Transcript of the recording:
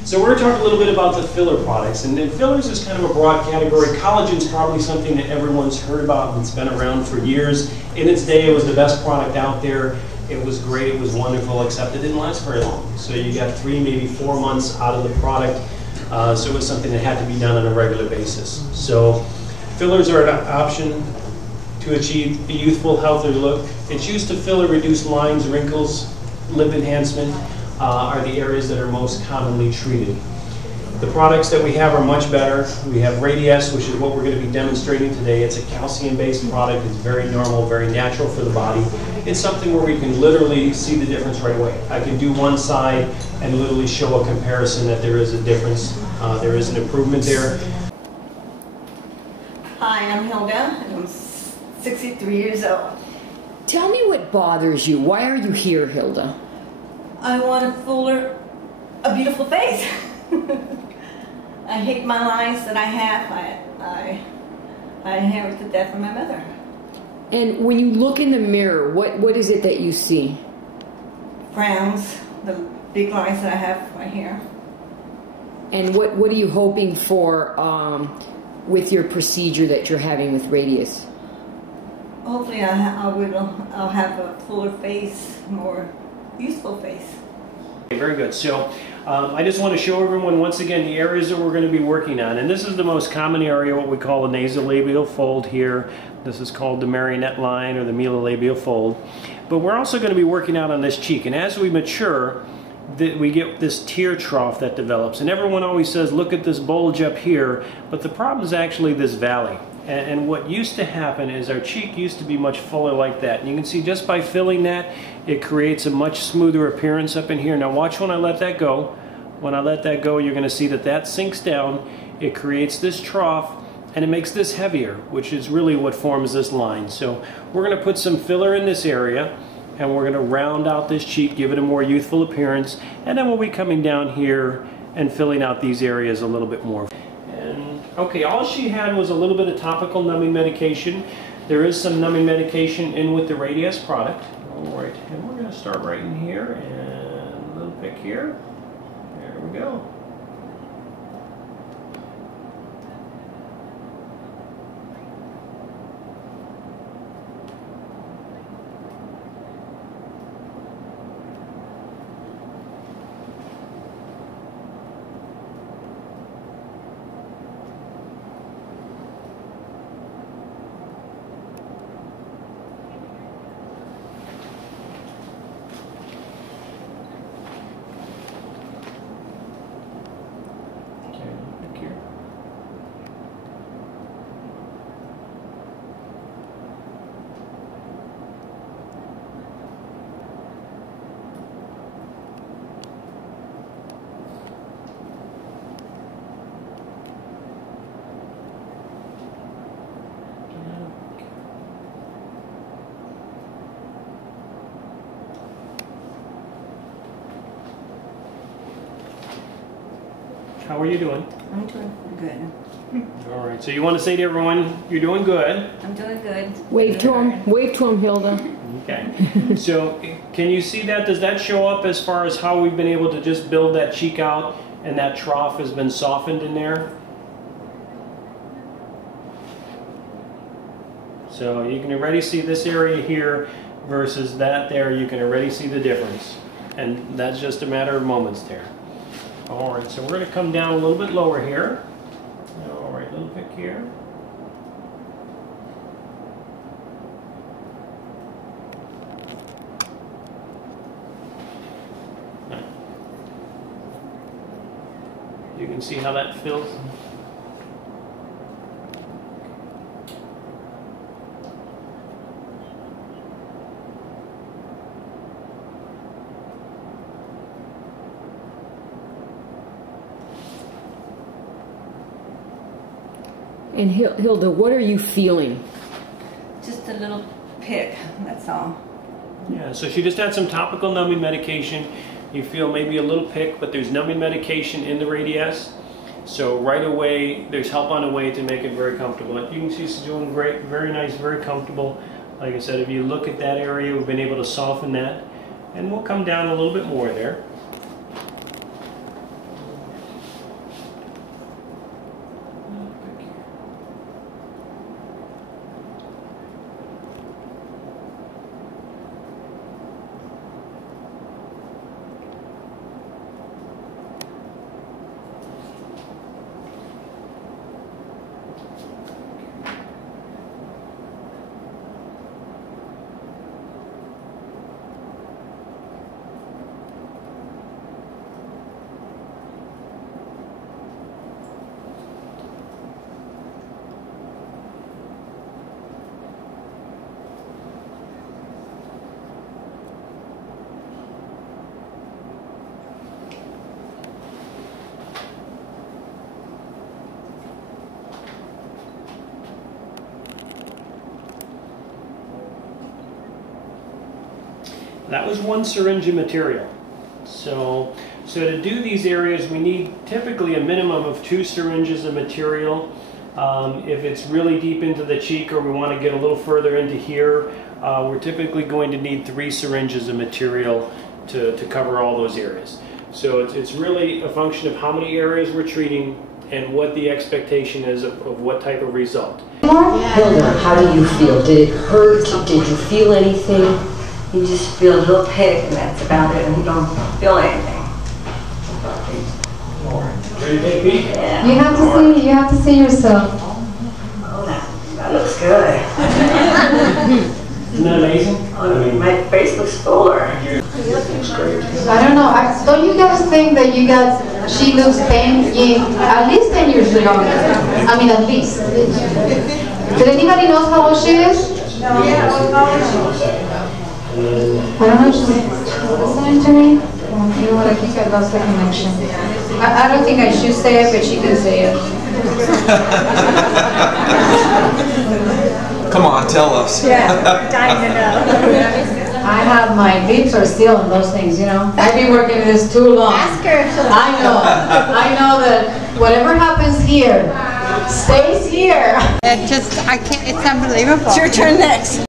So we're going to talk a little bit about the filler products, and then fillers is kind of a broad category. Collagen's probably something that everyone's heard about and it's been around for years. In its day, it was the best product out there. It was great, it was wonderful, except it didn't last very long. So you got 3, maybe 4 months out of the product. So it was something that had to be done on a regular basis. So fillers are an option to achieve a youthful, healthier look. It's used to fill or reduce lines, wrinkles, lip enhancement are the areas that are most commonly treated. The products that we have are much better. We have Radius, which is what we're going to be demonstrating today. It's a calcium-based product. It's very normal, very natural for the body. It's something where we can literally see the difference right away. I can do one side and literally show a comparison that there is a difference. There is an improvement there. Hi, I'm Hilda, and I'm 63 years old. Tell me what bothers you. Why are you here, Hilda? I want a beautiful face. I hate my lines that I have. I inherited that from my mother. And when you look in the mirror, what is it that you see? Frowns, the big lines that I have right here. And what are you hoping for with your procedure that you're having with Radius? Hopefully I'll have a fuller face, more useful face. Very good. So I just want to show everyone once again the areas that we're going to be working on. And this is the most common area, what we call the nasolabial fold here. This is called the marionette line or the melolabial fold. But we're also going to be working out on this cheek. And as we mature, we get this tear trough that develops. And everyone always says, look at this bulge up here. But the problem is actually this valley. And what used to happen is our cheek used to be much fuller like that. And you can see just by filling that, it creates a much smoother appearance up in here. Now watch when I let that go. When I let that go, you're going to see that that sinks down. It creates this trough, and it makes this heavier, which is really what forms this line. So we're going to put some filler in this area, and we're going to round out this cheek, give it a more youthful appearance, and then we'll be coming down here and filling out these areas a little bit more. Okay, all she had was a little bit of topical numbing medication. There is some numbing medication in with the Radius product. All right, and we're going to start right in here and a little pick here. There we go. How are you doing? I'm doing good. All right, so you want to say to everyone, you're doing good. I'm doing good. Wave to him, Hilda. Okay, so can you see that? Does that show up as far as how we've been able to just build that cheek out and that trough has been softened in there? So you can already see this area here versus that there. You can already see the difference. And that's just a matter of moments there. All right, so we're going to come down a little bit lower here. All right, a little pick here. You can see how that feels. And Hilda, what are you feeling? Just a little pick, that's all. Yeah, so she just had some topical numbing medication. You feel maybe a little pick, but there's numbing medication in the Radius. So right away, there's help on the way to make it very comfortable. You can see she's doing great, very nice, very comfortable. Like I said, if you look at that area, we've been able to soften that. And we'll come down a little bit more there. That was 1 syringe of material. So to do these areas, we need typically a minimum of 2 syringes of material. If it's really deep into the cheek or we want to get a little further into here, we're typically going to need 3 syringes of material to cover all those areas. So it's really a function of how many areas we're treating and what the expectation is of what type of result. Hilda, how do you feel? Did it hurt? Did you feel anything? You just feel a little pig, and that's about it, and you don't feel anything. Ready to take a peek? Yeah. You have to see yourself. Oh, that looks good. Isn't that amazing? My face looks fuller. I don't know. Don't you guys think that she looks 10, at least 10 years younger? I mean, at least. Did anybody know how old she is? No. I don't know if she's listening to me. You know what, I think I lost the connection. I don't think I should say it, but she can say it. Come on, tell us. Yeah, we're dying to know. I have my lips are still on those things, you know. I've been working with this too long. Ask her. I know that whatever happens here stays here. I can't, it's unbelievable. It's your turn next.